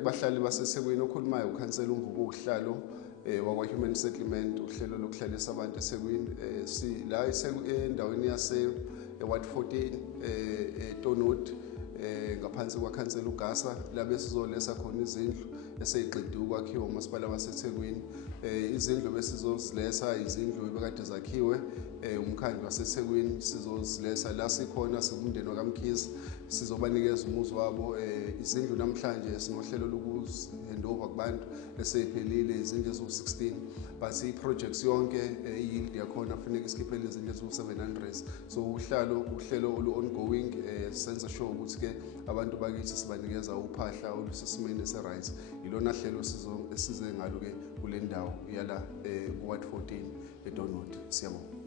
kubahlali baseThekwini okhulumayo ukhansela uMvubu uhlalo wakwa Human Settlement uhlelo lokuhlalisa abantu eThekwini sila endaweni yase Ward 14 Tonot ngaphansi kwaKhansela uGasa labe sizolesa khona izindlu eseyiqediwe ukwakhiwa uMasipala waseThekwini. Izindlu besizozilesa izindlu ebekade zakhiwe umkhandlu waseThekwini sizozilesa la sikhona sikumndeni wakaMkhize sizobanikeza umuzi wabo. Izindlu namhlanje sinohlelo lokuhandover kubantu eseyiphelile izindlu ezu-16 but i-projects yonke yield yakhona kufanele sikhiphele izindlu ezu-700. So uhlelo olu-ongoing senza sure ukuthi ke abantu bakithi sibanikeza uphahla olusesimeni ese-right. Ilona hlelo esize ngalo ke kule ndawo yala ku-Ward 14 eDonut. Siyabonga.